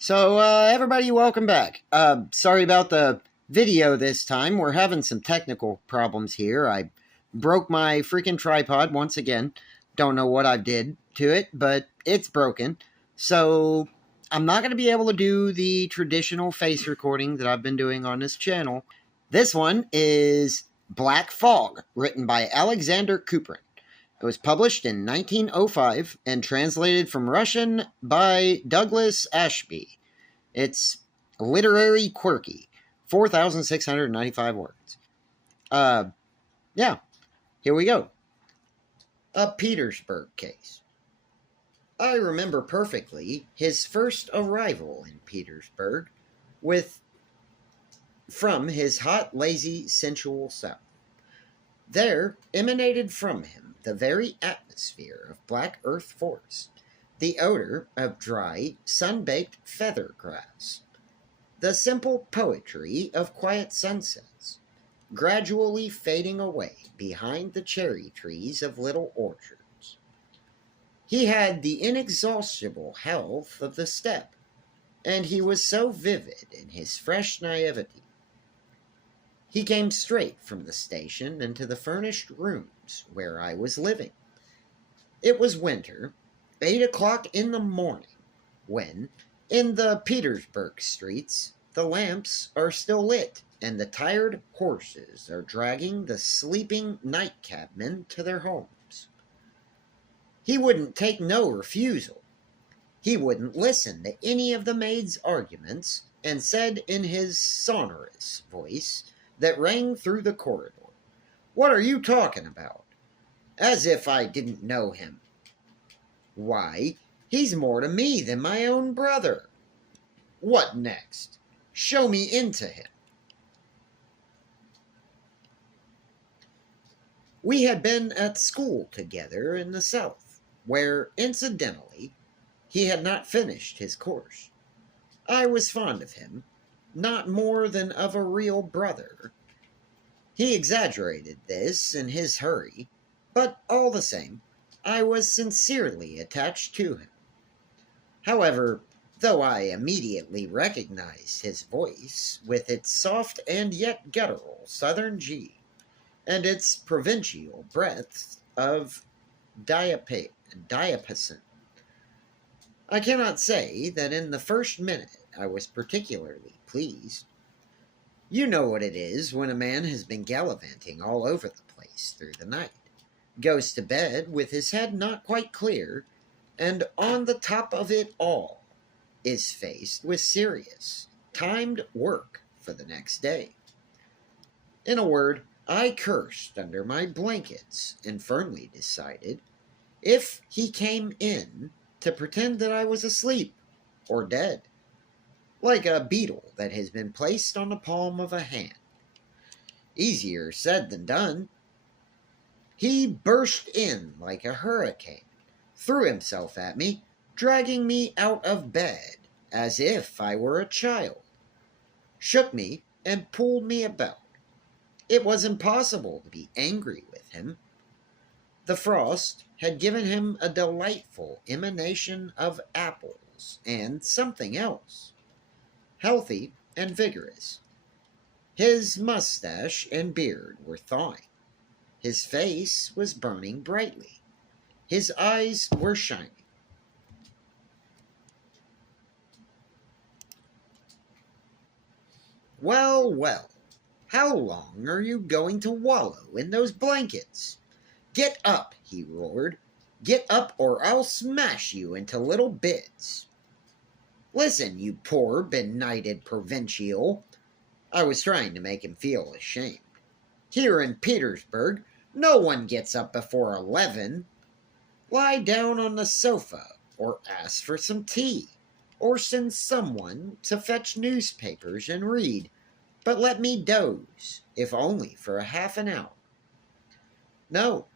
Everybody, welcome back. Sorry about the video this time. We're having some technical problems here. I broke my freaking tripod once again. Don't know what I did to it, but it's broken. So, I'm not going to be able to do the traditional face recording that I've been doing on this channel. This one is Black Fog, written by Alexander Kuprin. It was published in 1905 and translated from Russian by Douglas Ashby. It's literary quirky. 4,695 words. Yeah, here we go. A Petersburg case. I remember perfectly his first arrival in Petersburg from his hot, lazy, sensual south. There emanated from him the very atmosphere of black earth forest, the odor of dry, sun-baked feather grass, the simple poetry of quiet sunsets, gradually fading away behind the cherry trees of little orchards. He had the inexhaustible health of the steppe, and he was so vivid in his fresh naivety. He came straight from the station into the furnished rooms where I was living. It was winter, 8 o'clock in the morning, when, in the Petersburg streets, the lamps are still lit, and the tired horses are dragging the sleeping night cabmen to their homes. He wouldn't take no refusal. He wouldn't listen to any of the maid's arguments, and said in his sonorous voice that rang through the corridor, "What are you talking about?" As if I didn't know him. "Why, he's more to me than my own brother." "What next? Show me into him." We had been at school together in the South, where, incidentally, he had not finished his course. I was fond of him, not more than of a real brother. He exaggerated this in his hurry, but all the same, I was sincerely attached to him. However, though I immediately recognized his voice, with its soft and yet guttural southern G, and its provincial breadth of diapason, I cannot say that in the first minute I was particularly pleased. You know what it is when a man has been gallivanting all over the place through the night, goes to bed with his head not quite clear, and on the top of it all is faced with serious, timed work for the next day. In a word, I cursed under my blankets and firmly decided, if he came in, to pretend that I was asleep or dead, like a beetle that has been placed on the palm of a hand. Easier said than done. He burst in like a hurricane, threw himself at me, dragging me out of bed as if I were a child, shook me and pulled me about. It was impossible to be angry with him. The frost had given him a delightful emanation of apples and something else, healthy and vigorous. His mustache and beard were thawing. His face was burning brightly. His eyes were shining. "Well, well, how long are you going to wallow in those blankets? Get up," he roared. "Get up, or I'll smash you into little bits. Listen, you poor, benighted provincial." I was trying to make him feel ashamed. "Here in Petersburg, no one gets up before 11. Lie down on the sofa, or ask for some tea, or send someone to fetch newspapers and read, but let me doze, if only for a half an hour." No,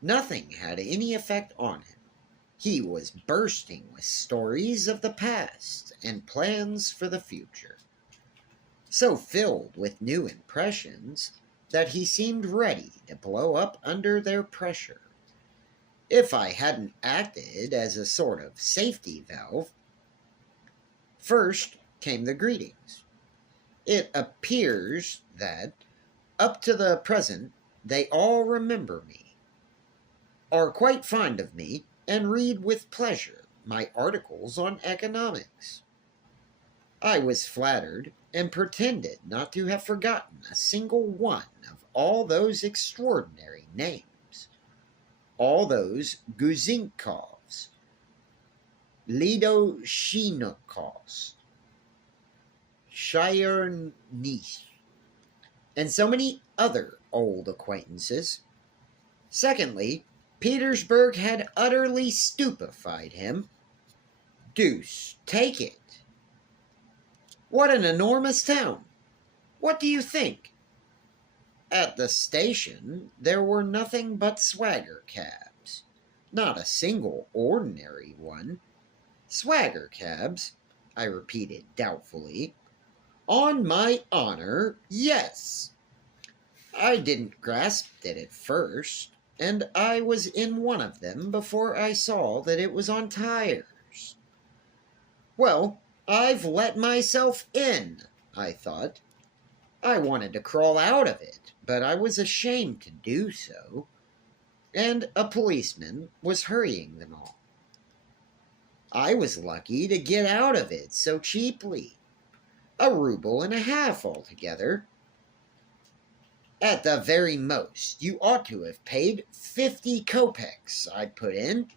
nothing had any effect on him. He was bursting with stories of the past and plans for the future, so filled with new impressions that he seemed ready to blow up under their pressure. If I hadn't acted as a sort of safety valve, First came the greetings. It appears that, up to the present, they all remember me, are quite fond of me, and read with pleasure my articles on economics. I was flattered and pretended not to have forgotten a single one of all those extraordinary names, all those Guzinkovs, Lidoshinukovs, Shirnich, and so many other old acquaintances. Secondly, Petersburg had utterly stupefied him. Deuce take it! What an enormous town! What do you think? At the station there were nothing but swagger cabs. Not a single ordinary one. Swagger cabs, I repeated doubtfully. On my honor, yes. I didn't grasp it at first, and I was in one of them before I saw that it was on tires. Well, I've let myself in, I thought. I wanted to crawl out of it, but I was ashamed to do so, and a policeman was hurrying them all. I was lucky to get out of it so cheaply. 1.50 rubles altogether. At the very most, you ought to have paid 50 kopecks, I put in.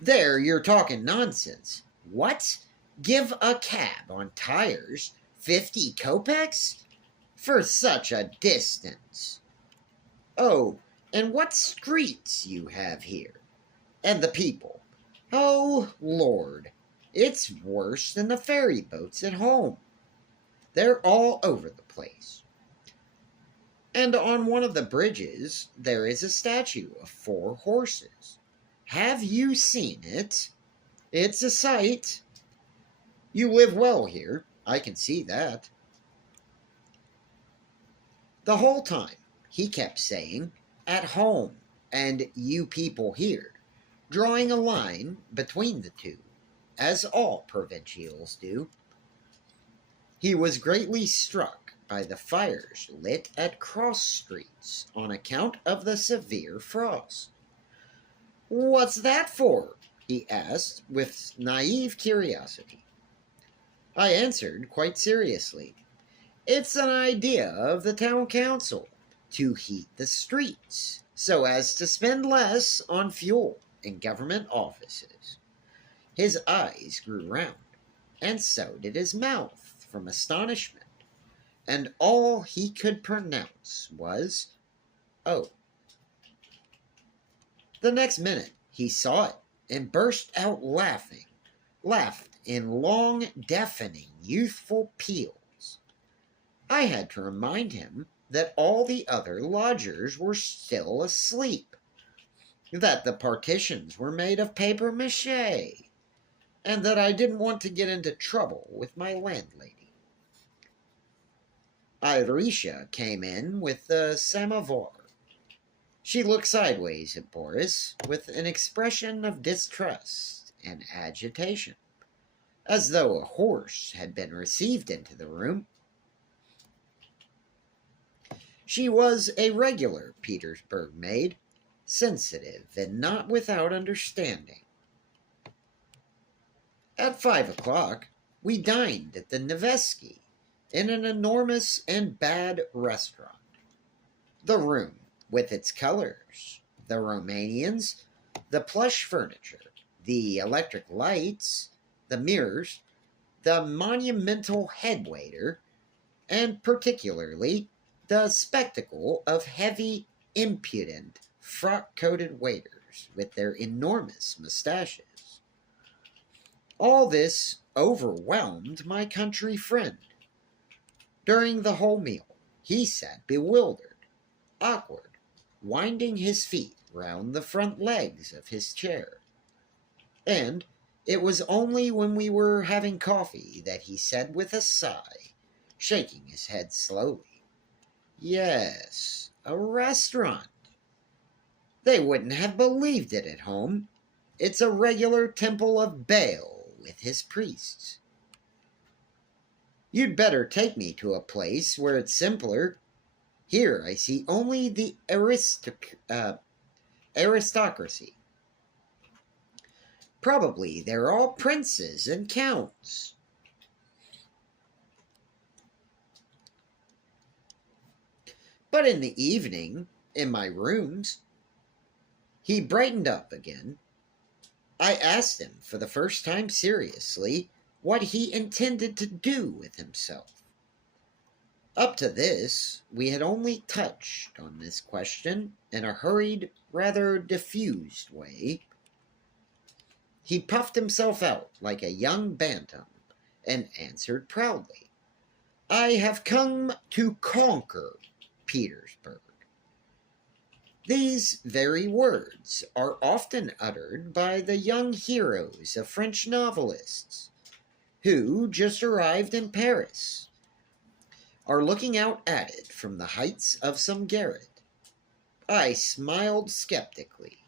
There, you're talking nonsense. What? Give a cab on tires 50 kopecks? For such a distance. Oh, and what streets you have here. And the people. Oh, Lord, it's worse than the ferry boats at home. They're all over the place. And on one of the bridges there is a statue of 4 horses. Have you seen it? It's a sight. You live well here, I can see that. The whole time he kept saying, at home, and you people here, drawing a line between the two, as all provincials do. He was greatly struck by the fires lit at cross streets on account of the severe frost. What's that for? He asked with naive curiosity. I answered quite seriously. It's an idea of the town council to heat the streets so as to spend less on fuel in government offices. His eyes grew round, and so did his mouth from astonishment, and all he could pronounce was, "Oh." The next minute he saw it and burst out laughing, laughed in long, deafening, youthful peals. I had to remind him that all the other lodgers were still asleep, that the partitions were made of papier-mâché, and that I didn't want to get into trouble with my landlady. Irisha came in with the samovar. She looked sideways at Boris with an expression of distrust and agitation, as though a horse had been received into the room. She was a regular Petersburg maid, sensitive and not without understanding. At 5 o'clock, we dined at the Nevsky in an enormous and bad restaurant. The room, with its colors, the Romanians, the plush furniture, the electric lights, the mirrors, the monumental headwaiter, and particularly the spectacle of heavy, impudent, frock-coated waiters with their enormous mustaches. All this overwhelmed my country friend. During the whole meal, he sat bewildered, awkward, winding his feet round the front legs of his chair. And it was only when we were having coffee that he said with a sigh, shaking his head slowly, "Yes, a restaurant. They wouldn't have believed it at home. It's a regular temple of Baal with his priests. You'd better take me to a place where it's simpler. Here I see only the aristocracy. Probably they're all princes and counts. But in the evening, in my rooms, he brightened up again. I asked him for the first time seriously what he intended to do with himself. Up to this, we had only touched on this question in a hurried, rather diffused way. He puffed himself out like a young bantam and answered proudly, I have come to conquer Petersburg. These very words are often uttered by the young heroes of French novelists who, just arrived in Paris, are looking out at it from the heights of some garret. I smiled skeptically.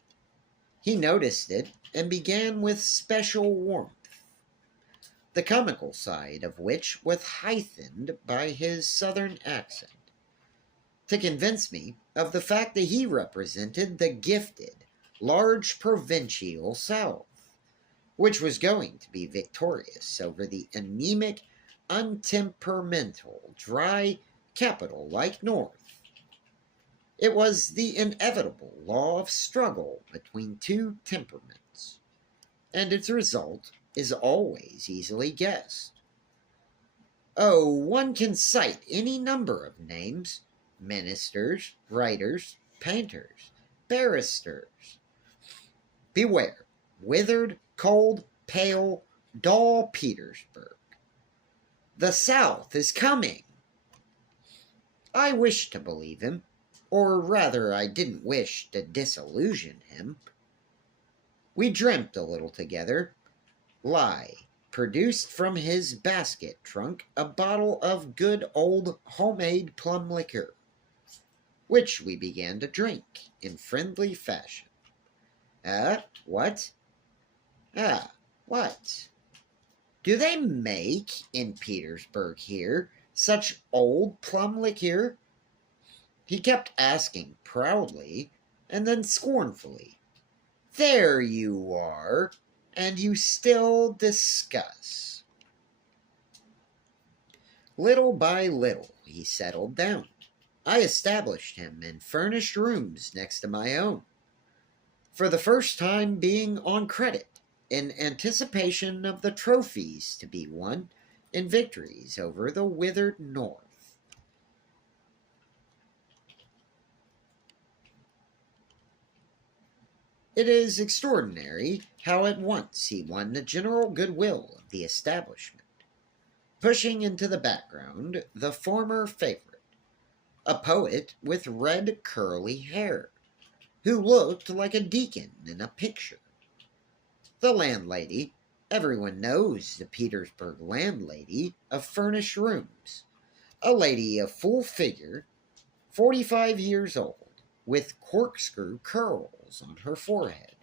He noticed it and began with special warmth, the comical side of which was heightened by his southern accent, to convince me of the fact that he represented the gifted, large provincial South, which was going to be victorious over the anemic, untemperamental, dry capital like North. It was the inevitable law of struggle between two temperaments, and its result is always easily guessed. Oh, one can cite any number of names: ministers, writers, painters, barristers. Beware, withered, cold, pale, dull Petersburg. The South is coming. I wished to believe him, or rather I didn't wish to disillusion him. We dreamt a little together. Lai produced from his basket trunk a bottle of good old homemade plum liqueur, which we began to drink in friendly fashion. What? What? Do they make in Petersburg here such old plum liqueur? He kept asking proudly and then scornfully. There you are, and you still discuss. Little by little, he settled down. I established him in furnished rooms next to my own, for the first time being on credit, in anticipation of the trophies to be won in victories over the withered North. It is extraordinary how at once he won the general goodwill of the establishment, pushing into the background the former favorite, a poet with red curly hair, who looked like a deacon in a picture. The landlady, everyone knows the Petersburg landlady of furnished rooms, a lady of full figure, 45 years old, with corkscrew curls on her forehead,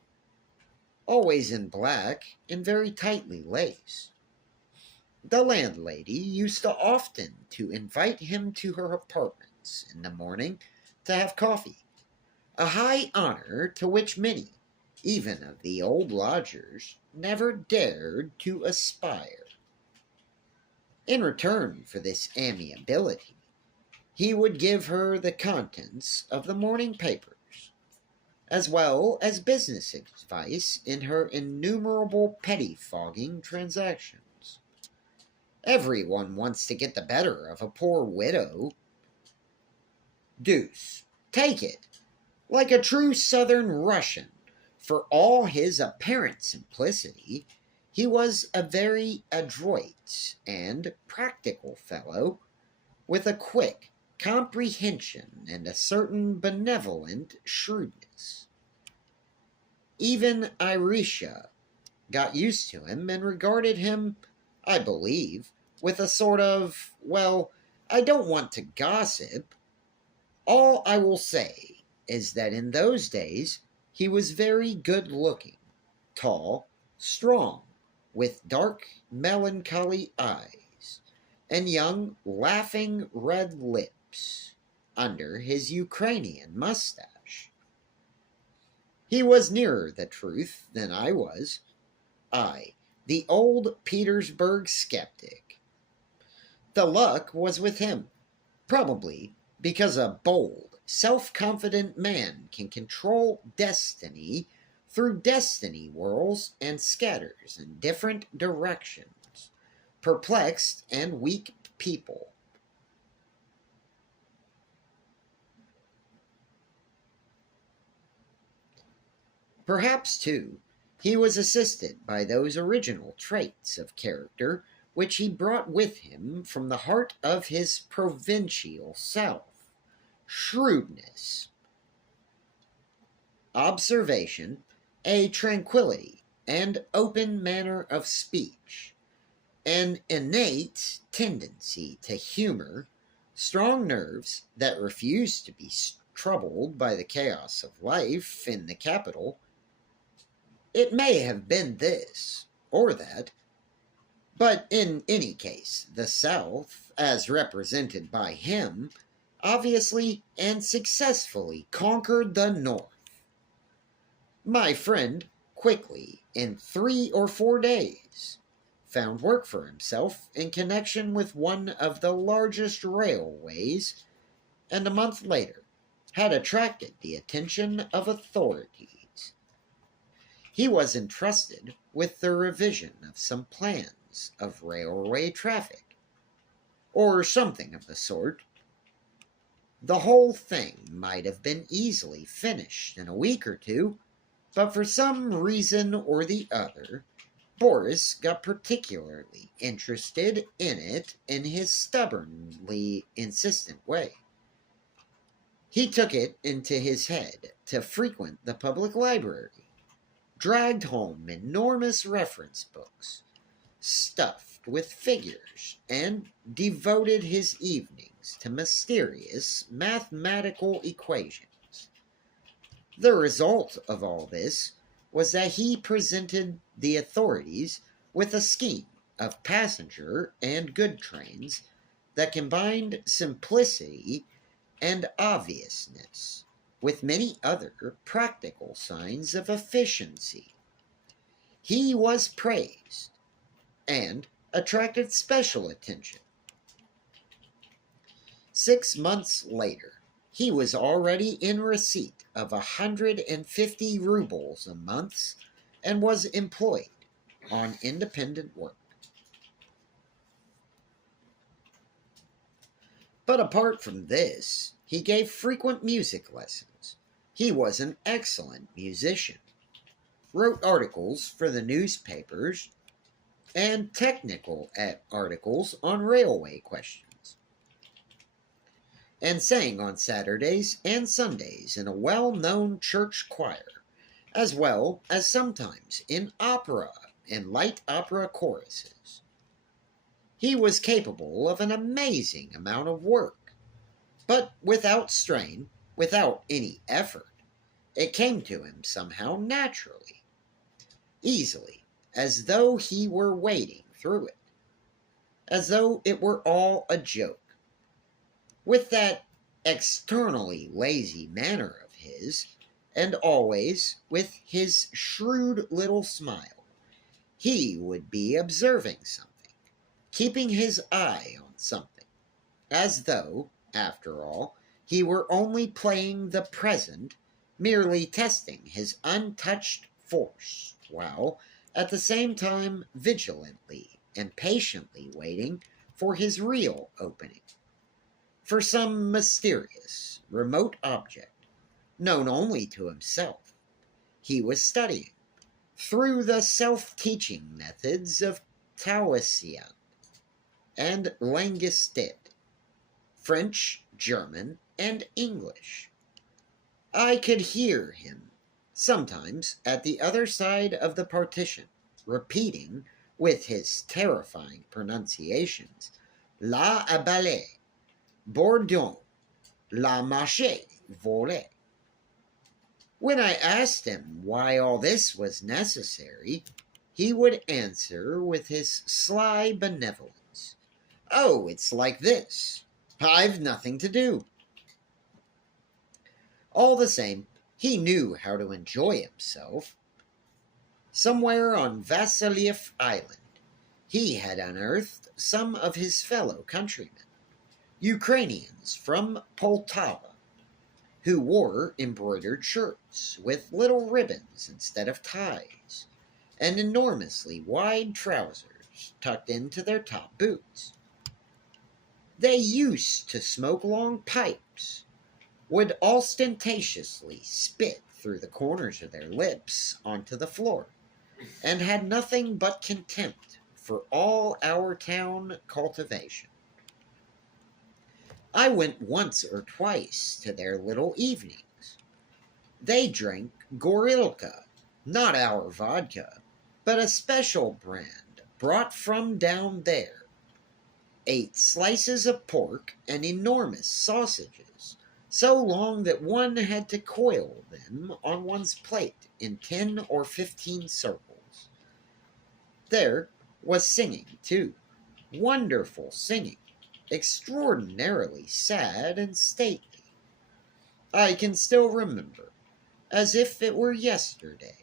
always in black and very tightly laced. The landlady used to often to invite him to her apartments in the morning to have coffee, a high honor to which many, even of the old lodgers, never dared to aspire. In return for this amiability, he would give her the contents of the morning papers, as well as business advice in her innumerable pettifogging transactions. Everyone wants to get the better of a poor widow. Deuce, take it, like a true Southern Russian. For all his apparent simplicity, he was a very adroit and practical fellow, with a quick comprehension and a certain benevolent shrewdness. Even Irisha got used to him and regarded him, I believe, with a sort of, well, I don't want to gossip. All I will say is that in those days he was very good looking, tall, strong, with dark, melancholy eyes, and young, laughing red lips under his Ukrainian mustache. He was nearer the truth than I was. I, the old Petersburg skeptic. The luck was with him, probably because a bold, self confident man can control destiny through destiny whirls and scatters in different directions, perplexed and weak people. Perhaps, too, he was assisted by those original traits of character which he brought with him from the heart of his provincial self: shrewdness, observation, a tranquillity and open manner of speech, an innate tendency to humor, strong nerves that refused to be troubled by the chaos of life in the capital. It may have been this or that, but in any case, the South, as represented by him, obviously and successfully conquered the North. My friend quickly, in 3 or 4 days, found work for himself in connection with one of the largest railways, and a month later had attracted the attention of authorities. He was entrusted with the revision of some plans of railway traffic, or something of the sort. The whole thing might have been easily finished in a week or two, but for some reason or the other, Boris got particularly interested in it in his stubbornly insistent way. He took it into his head to frequent the public library, dragged home enormous reference books, stuffed with figures, and devoted his evenings to mysterious mathematical equations. The result of all this was that he presented the authorities with a scheme of passenger and goods trains that combined simplicity and obviousness with many other practical signs of efficiency. He was praised and attracted special attention. 6 months later, he was already in receipt of 150 rubles a month and was employed on independent work. But apart from this, he gave frequent music lessons. He was an excellent musician, wrote articles for the newspapers, and technical articles on railway questions, and sang on Saturdays and Sundays in a well-known church choir, as well as sometimes in opera and light opera choruses. He was capable of an amazing amount of work, but without strain, without any effort. It came to him somehow naturally, easily, as though he were wading through it, as though it were all a joke. With that externally lazy manner of his, and always with his shrewd little smile, he would be observing something, keeping his eye on something, as though, after all, he were only playing the present, merely testing his untouched force, while at the same time vigilantly and patiently waiting for his real opening, for some mysterious, remote object, known only to himself. He was studying, through the self-teaching methods of Taoiseach and Langusted, French, German, and English. I could hear him, sometimes at the other side of the partition, repeating, with his terrifying pronunciations, La Abale, Bourdon, La Marche, Volée. When I asked him why all this was necessary, he would answer with his sly benevolence, "Oh, it's like this. I've nothing to do." All the same, he knew how to enjoy himself. Somewhere on Vasiliev Island, he had unearthed some of his fellow countrymen, Ukrainians from Poltava, who wore embroidered shirts with little ribbons instead of ties, and enormously wide trousers tucked into their top boots. They used to smoke long pipes, would ostentatiously spit through the corners of their lips onto the floor, and had nothing but contempt for all our town cultivation. I went once or twice to their little evenings. They drank Gorilka, not our vodka, but a special brand brought from down there, ate slices of pork and enormous sausages, so long that one had to coil them on one's plate in 10 or 15 circles. There was singing, too, wonderful singing, extraordinarily sad and stately. I can still remember, as if it were yesterday,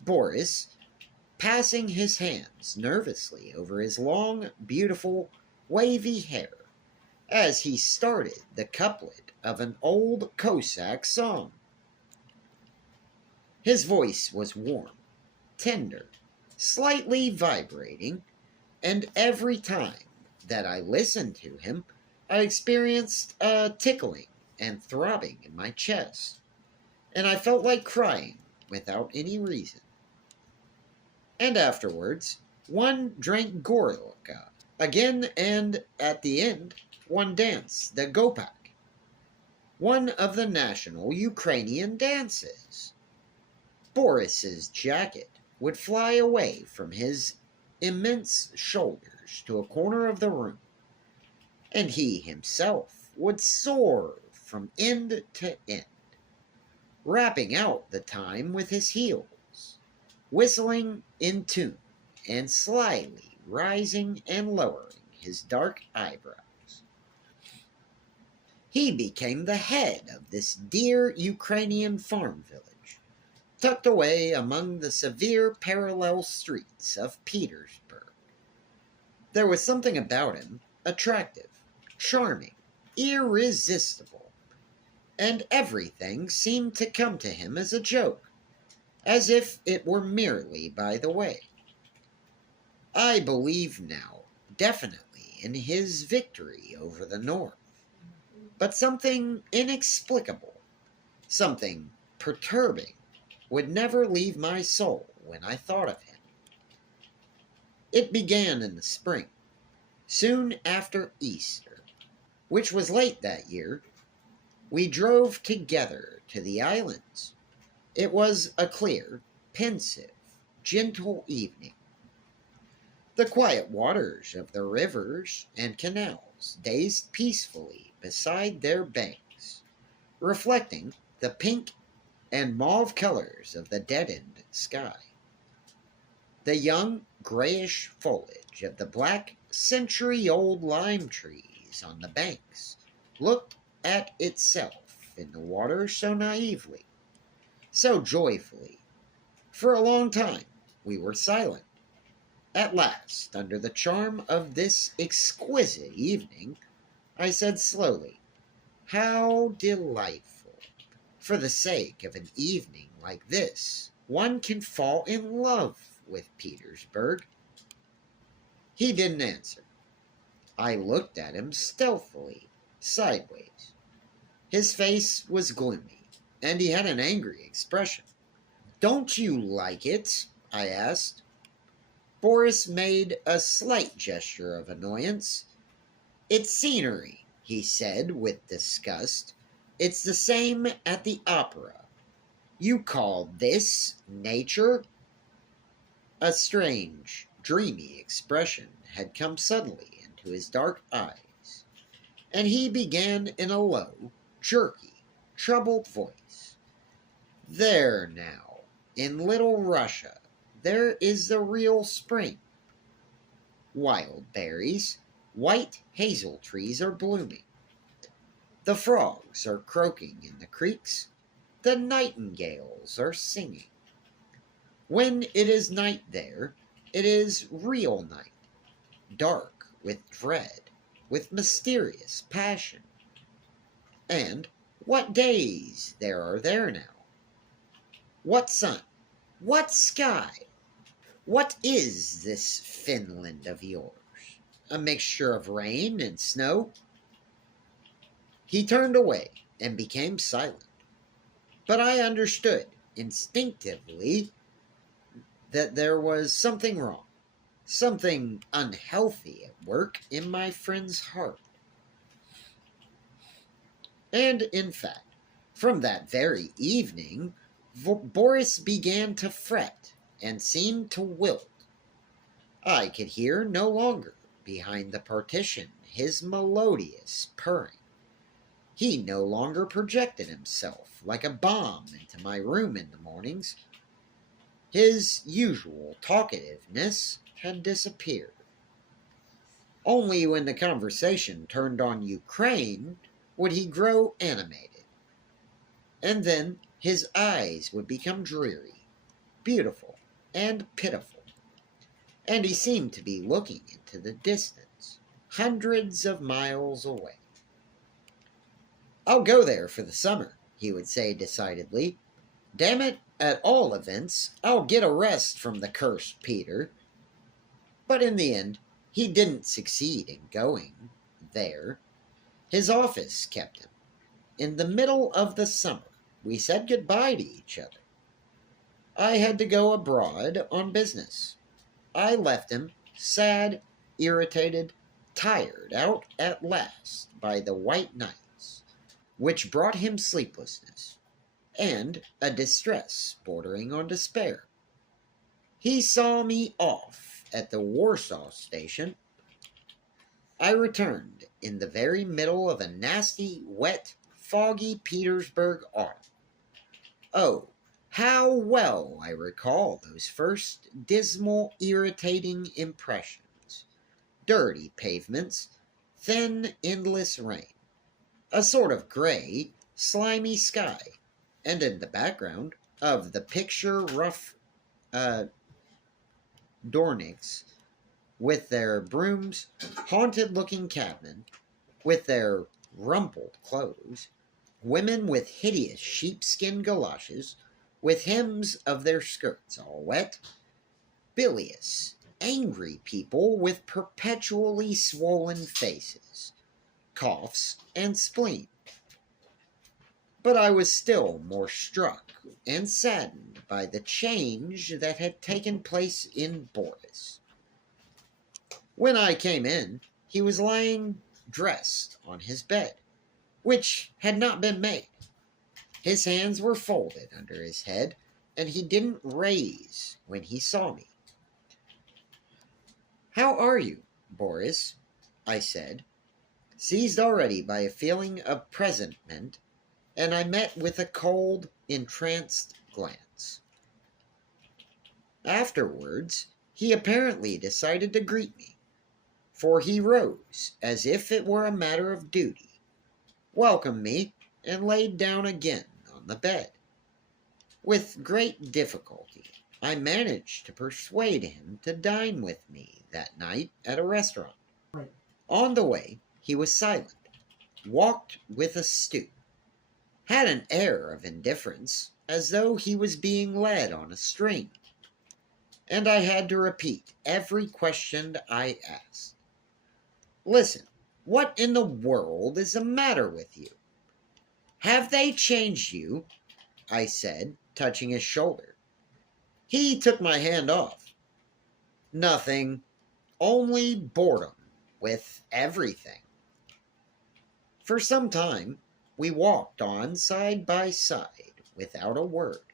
Boris passing his hands nervously over his long, beautiful, wavy hair as he started the couplet of an old Cossack song. His voice was warm, tender, slightly vibrating, and every time that I listened to him, I experienced a tickling and throbbing in my chest, and I felt like crying without any reason. And afterwards, one drank Gorilka again, and at the end, one danced the Gopak, one of the national Ukrainian dances. Boris's jacket would fly away from his immense shoulders to a corner of the room, and he himself would soar from end to end, rapping out the time with his heels, whistling in tune, and slyly rising and lowering his dark eyebrows. He became the head of this dear Ukrainian farm village, tucked away among the severe parallel streets of Petersburg. There was something about him attractive, charming, irresistible, and everything seemed to come to him as a joke, as if it were merely by the way. I believe now, definitely, in his victory over the North, but something inexplicable, something perturbing, would never leave my soul when I thought of him. It began in the spring, soon after Easter, which was late that year. We drove together to the islands. It was a clear, pensive, gentle evening. The quiet waters of the rivers and canals dazed peacefully beside their banks, reflecting the pink and mauve colors of the deadened sky. The young grayish foliage of the black century-old lime trees on the banks looked at itself in the water so naively, so joyfully. For a long time we were silent. At last, under the charm of this exquisite evening, I said slowly, "How delightful! For the sake of an evening like this, one can fall in love with Petersburg." He didn't answer. I looked at him stealthily, sideways. His face was gloomy, and he had an angry expression. "Don't you like it?" I asked. Boris made a slight gesture of annoyance. "It's scenery," he said with disgust. "It's the same at the opera. You call this nature?" A strange, dreamy expression had come suddenly into his dark eyes, and he began in a low, jerky, troubled voice, There now, in Little Russia, there is the real spring. Wild berries, white hazel trees are blooming. The frogs are croaking in the creeks. The nightingales are singing. When it is night there, it is real night, dark with dread, with mysterious passion. And what days there are there now! What sun! What sky! What is this Finland of yours? A mixture of rain and snow? He turned away and became silent. But I understood instinctively that there was something wrong, something unhealthy at work in my friend's heart. And in fact, from that very evening, Boris began to fret and seemed to wilt. I could hear no longer behind the partition his melodious purring. He no longer projected himself like a bomb into my room in the mornings. His usual talkativeness had disappeared. Only when the conversation turned on Ukraine would he grow animated. And then his eyes would become dreary, beautiful, and pitiful. And he seemed to be looking into the distance, hundreds of miles away. "I'll go there for the summer," he would say decidedly. "Damn it, at all events, I'll get a rest from the cursed Peter." But in the end, he didn't succeed in going there. His office kept him. In the middle of the summer, we said goodbye to each other. I had to go abroad on business. I left him, sad, irritated, tired out at last by the white nights, which brought him sleeplessness, and a distress bordering on despair. He saw me off at the Warsaw station. I returned in the very middle of a nasty, wet, foggy Petersburg autumn. Oh, how well I recall those first dismal, irritating impressions. Dirty pavements, thin, endless rain, a sort of gray, slimy sky, and in the background of the picture rough Dornicks, with their brooms, haunted-looking cabmen, with their rumpled clothes, women with hideous sheepskin galoshes, with hems of their skirts all wet, bilious, angry people with perpetually swollen faces, coughs, and spleen. But I was still more struck and saddened by the change that had taken place in Boris. When I came in, he was lying dressed on his bed, which had not been made. His hands were folded under his head, and he didn't raise when he saw me. "How are you, Boris?" I said, seized already by a feeling of presentiment, and I met with a cold, entranced glance. Afterwards, he apparently decided to greet me, for he rose as if it were a matter of duty, welcomed me, and laid down again on the bed. With great difficulty, I managed to persuade him to dine with me that night at a restaurant. On the way, he was silent, walked with a stoop, had an air of indifference, as though he was being led on a string, and I had to repeat every question I asked. "Listen, what in the world is the matter with you? Have they changed you?" I said, touching his shoulder. He took my hand off. "Nothing, only boredom with everything." For some time, we walked on side by side without a word.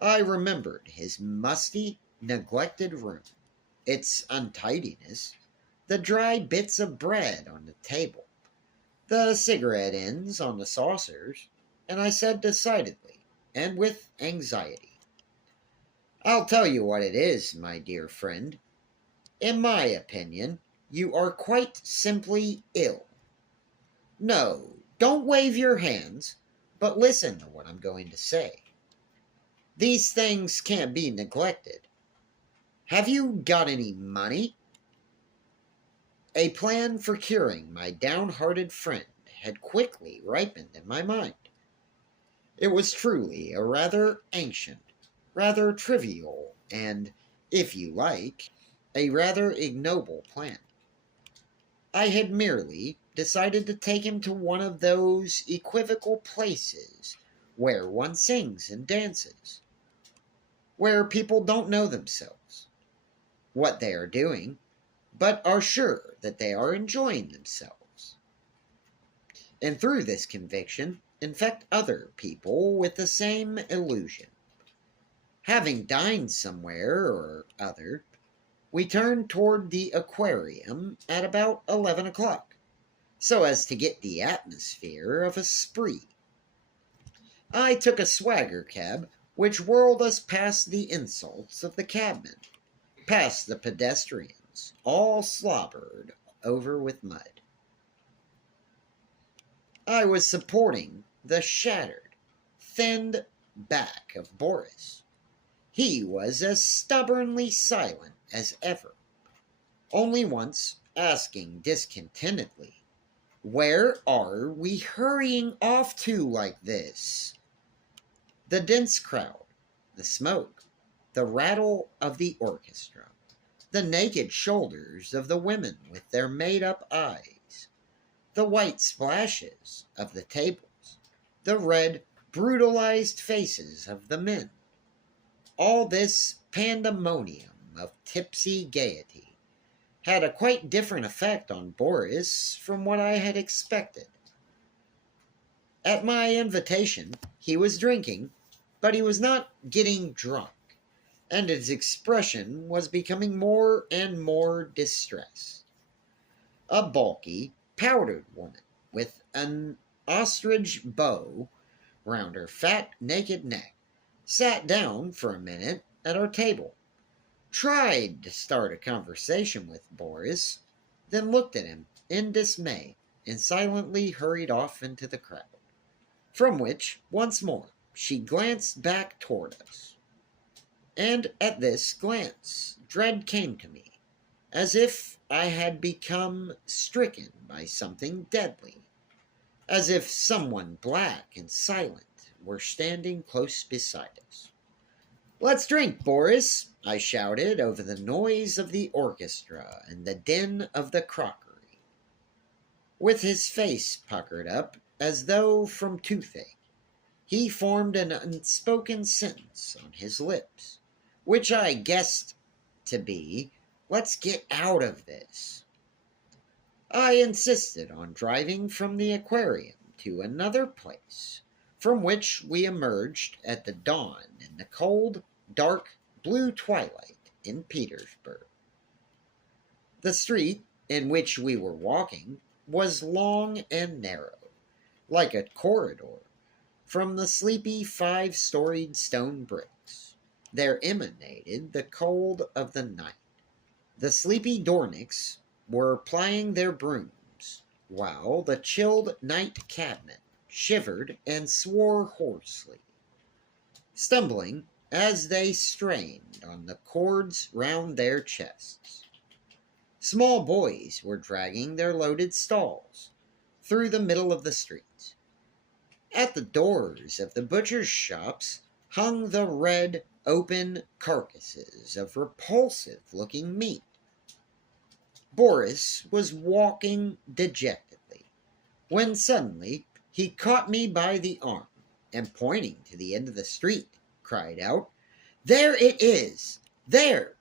I remembered his musty, neglected room, its untidiness, the dry bits of bread on the table, the cigarette ends on the saucers, and I said decidedly, and with anxiety. I'll tell you what it is, my dear friend. In my opinion, you are quite simply ill. No, don't wave your hands, but listen to what I'm going to say. These things can't be neglected. Have you got any money? A plan for curing my downhearted friend had quickly ripened in my mind. It was truly a rather ancient, rather trivial, and, if you like, a rather ignoble plan. I had merely decided to take him to one of those equivocal places where one sings and dances, where people don't know themselves, what they are doing, but are sure that they are enjoying themselves, and through this conviction infect other people with the same illusion. Having dined somewhere or other, we turned toward the aquarium at about 11 o'clock, so as to get the atmosphere of a spree. I took a swagger cab which whirled us past the insults of the cabmen, past the pedestrians, all slobbered over with mud. I was supporting the shattered, thinned back of Boris. He was as stubbornly silent as ever, only once asking discontentedly, "Where are we hurrying off to like this?" The dense crowd, the smoke, the rattle of the orchestra, the naked shoulders of the women with their made-up eyes, the white splashes of the tables, the red, brutalized faces of the men. All this pandemonium of tipsy gaiety had a quite different effect on Boris from what I had expected. At my invitation, he was drinking, but he was not getting drunk, and his expression was becoming more and more distressed. A bulky, powdered woman with an ostrich bow round her fat, naked neck sat down for a minute at our table, tried to start a conversation with Boris, then looked at him in dismay and silently hurried off into the crowd, from which, once more, she glanced back toward us. And at this glance, dread came to me, as if I had become stricken by something deadly, as if someone black and silent were standing close beside us. "Let's drink, Boris," I shouted over the noise of the orchestra and the din of the crockery. With his face puckered up as though from toothache, he formed an unspoken sentence on his lips, which I guessed to be, "Let's get out of this." I insisted on driving from the aquarium to another place, from which we emerged at the dawn in the cold, dark, blue twilight in Petersburg. The street in which we were walking was long and narrow, like a corridor. From the sleepy 5-storied stone bricks there emanated the cold of the night. The sleepy Dornicks were plying their brooms, while the chilled night cabmen shivered and swore hoarsely, stumbling as they strained on the cords round their chests. Small boys were dragging their loaded stalls through the middle of the street. At the doors of the butchers' shops hung the red, open carcasses of repulsive-looking meat. Boris was walking dejectedly, when suddenly he caught me by the arm, and pointing to the end of the street, cried out, "There it is! There!"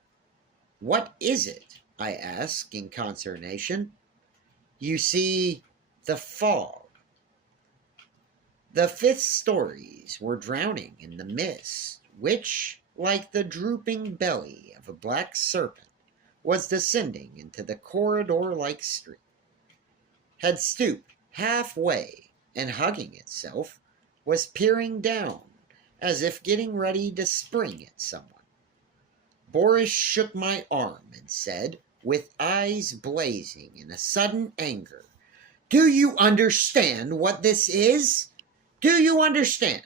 "What is it?" I asked in consternation. "You see, the fog." The fifth stories were drowning in the mist, which, like the drooping belly of a black serpent, was descending into the corridor-like street, had stooped halfway, and hugging itself, was peering down as if getting ready to spring at someone. Boris shook my arm and said, with eyes blazing in a sudden anger, "Do you understand what this is? Do you understand?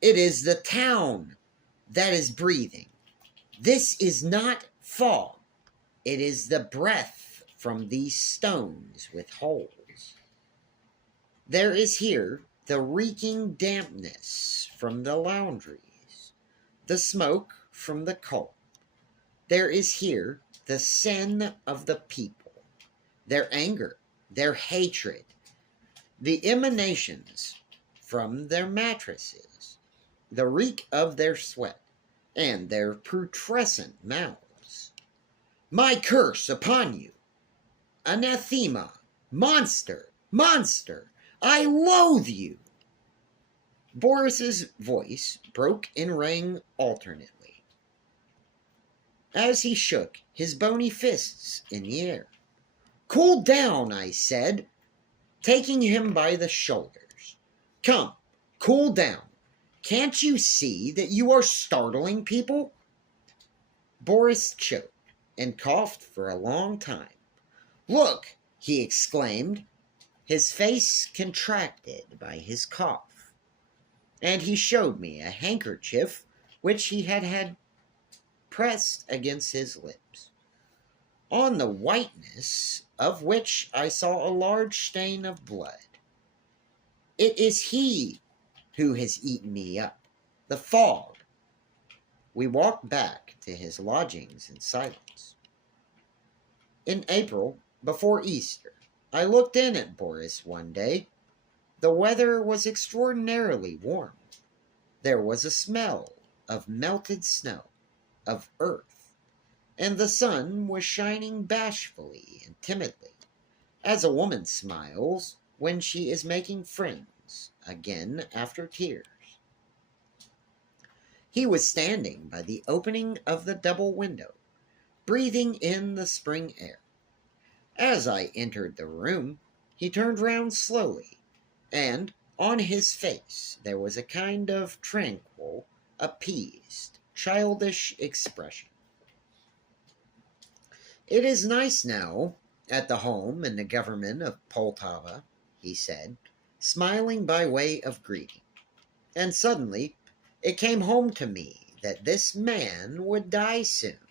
It is the town that is breathing. This is not fog. It is the breath from these stones with holes. There is here the reeking dampness from the laundries, the smoke from the coal. There is here the sin of the people, their anger, their hatred, the emanations from their mattresses, the reek of their sweat, and their putrescent mouths. My curse upon you! Anathema! Monster! Monster! I loathe you!" Boris's voice broke and rang alternately, as he shook his bony fists in the air. "Cool down," I said, taking him by the shoulders. "Come, cool down. Can't you see that you are startling people?" Boris choked and coughed for a long time. "Look," he exclaimed, his face contracted by his cough, and he showed me a handkerchief which he had pressed against his lips, on the whiteness of which I saw a large stain of blood. "It is he who has eaten me up, the fog." We walked back to his lodgings in silence. In April, before Easter, I looked in at Boris one day. The weather was extraordinarily warm. There was a smell of melted snow, of earth, and the sun was shining bashfully and timidly, as a woman smiles when she is making friends again after tears. He was standing by the opening of the double window, breathing in the spring air. As I entered the room, he turned round slowly, and on his face there was a kind of tranquil, appeased, childish expression. "It is nice now at the home and the government of Poltava," he said, smiling by way of greeting. And suddenly it came home to me that this man would die soon.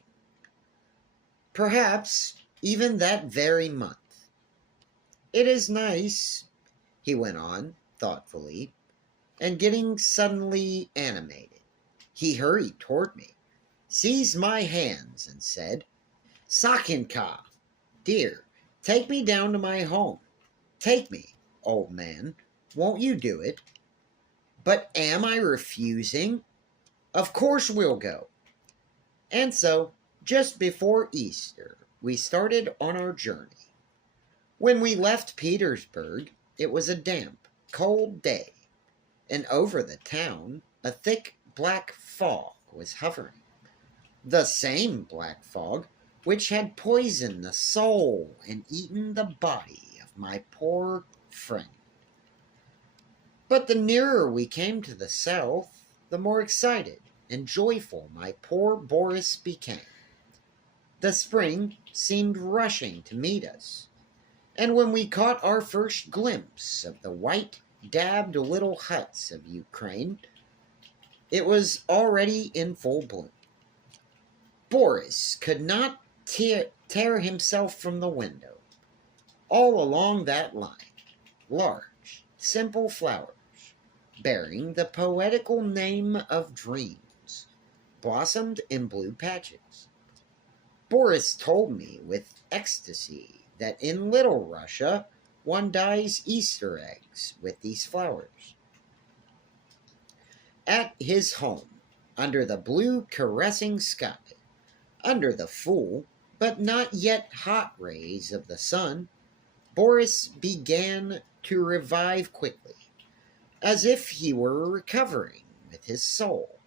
Perhaps even that very month. "It is nice," he went on thoughtfully, and getting suddenly animated, he hurried toward me, seized my hands, and said, "Sakinka, dear, take me down to my home. Take me, old man. Won't you do it?" "But am I refusing? Of course we'll go." And so, just before Easter, we started on our journey. When we left Petersburg, it was a damp, cold day, and over the town a thick black fog was hovering. The same black fog which had poisoned the soul and eaten the body of my poor friend. But the nearer we came to the south, the more excited and joyful my poor Boris became. The spring seemed rushing to meet us, and when we caught our first glimpse of the white, dabbed little huts of Ukraine, it was already in full bloom. Boris could not tear himself from the window. All along that line, large, simple flowers, bearing the poetical name of dreams, blossomed in blue patches. Boris told me with ecstasy that in Little Russia one dyes Easter eggs with these flowers. At his home, under the blue caressing sky, under the full but not yet hot rays of the sun, Boris began to revive quickly, as if he were recovering with his soul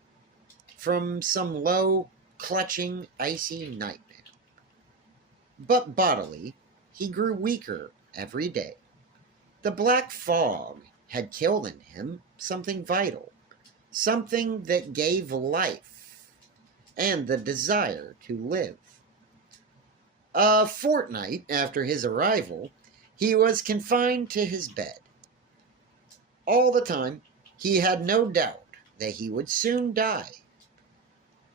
from some low, clutching, icy nightmare. But bodily, he grew weaker every day. The black fog had killed in him something vital, something that gave life and the desire to live. A fortnight after his arrival, he was confined to his bed. All the time, he had no doubt that he would soon die.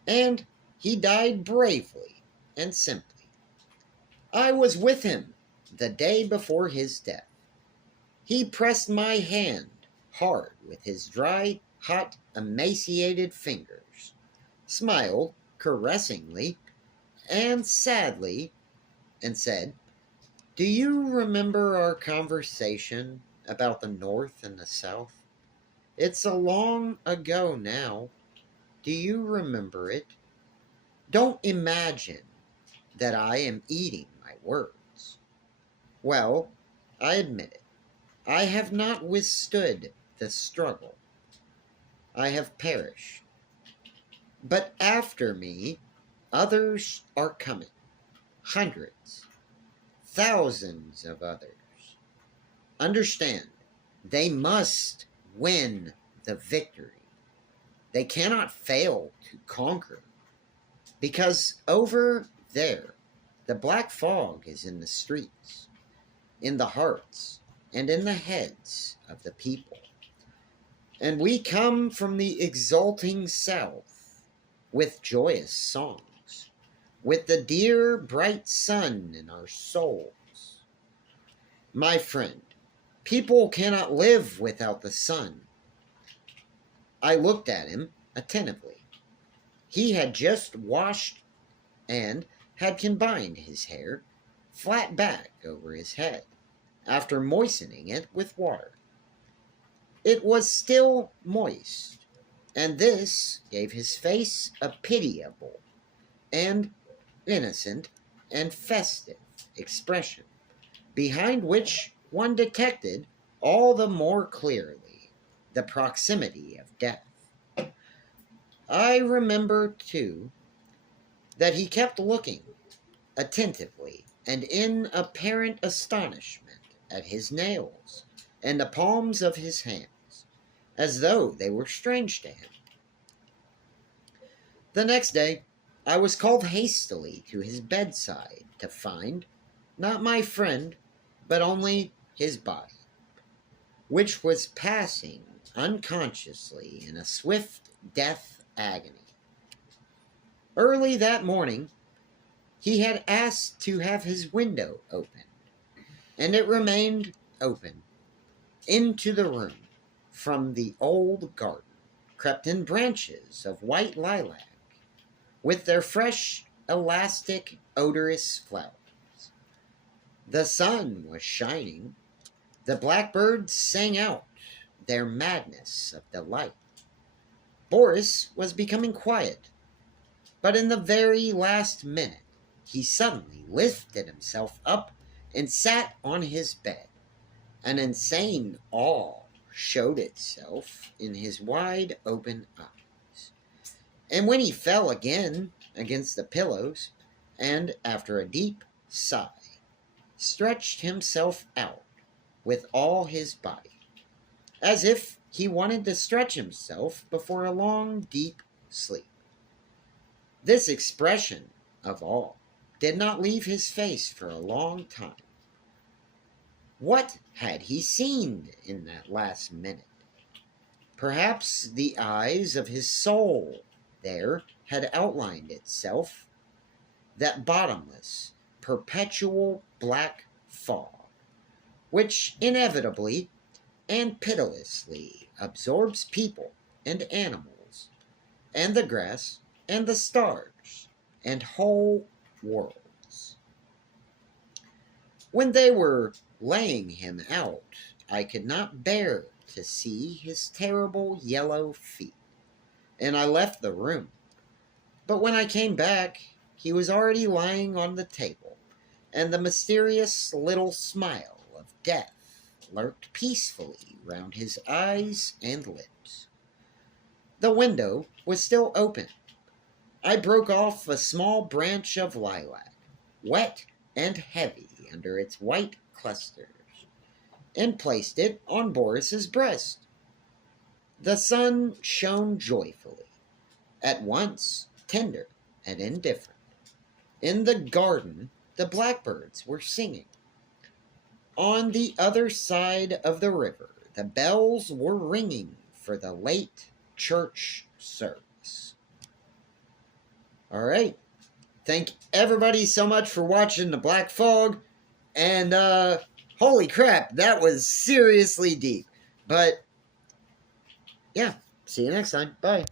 And he died bravely and simply. I was with him the day before his death. He pressed my hand hard with his dry, hot, emaciated fingers, smiled caressingly and sadly, and said, "Do you remember our conversation about the North and the South? It's a long ago now. Do you remember it? Don't imagine that I am eating my words. Well, I admit it. I have not withstood the struggle. I have perished. But after me, others are coming. Hundreds, thousands of others. Understand, they must win the victory. They cannot fail to conquer. Because over there, the black fog is in the streets, in the hearts, and in the heads of the people. And we come from the exulting south with joyous songs, with the dear bright sun in our souls. My friend, people cannot live without the sun. I looked at him attentively. He had just washed and had combined his hair flat back over his head after moistening it with water. It was still moist, and this gave his face a pitiable and innocent and festive expression, behind which one detected all the more clearly the proximity of death. I remember, too, that he kept looking attentively and in apparent astonishment at his nails and the palms of his hands, as though they were strange to him. The next day, I was called hastily to his bedside to find, not my friend, but only his body, which was passing unconsciously in a swift death agony. Early that morning, he had asked to have his window opened, and it remained open. Into the room, from the old garden, crept in branches of white lilac, with their fresh, elastic, odorous flowers. The sun was shining. The blackbirds sang out their madness of delight. Boris was becoming quiet, but in the very last minute, he suddenly lifted himself up and sat on his bed. An insane awe showed itself in his wide open eyes. And when he fell again against the pillows, and after a deep sigh, stretched himself out with all his body, as if he wanted to stretch himself before a long, deep sleep. This expression of awe did not leave his face for a long time. What had he seen in that last minute? Perhaps the eyes of his soul there had outlined itself, that bottomless, perpetual black fog, which inevitably and pitilessly absorbs people and animals, and the grass, and the stars, and whole worlds. When they were laying him out, I could not bear to see his terrible yellow feet, and I left the room. But when I came back, he was already lying on the table, and the mysterious little smile of death lurked peacefully round his eyes and lips. The window was still open. I broke off a small branch of lilac, wet and heavy under its white clusters, and placed it on Boris's breast. The sun shone joyfully, at once tender and indifferent. In the garden, the blackbirds were singing. On the other side of the river, the bells were ringing for the late church service. All right. Thank everybody so much for watching The Black Fog. And, holy crap, that was seriously deep. But, yeah, see you next time. Bye.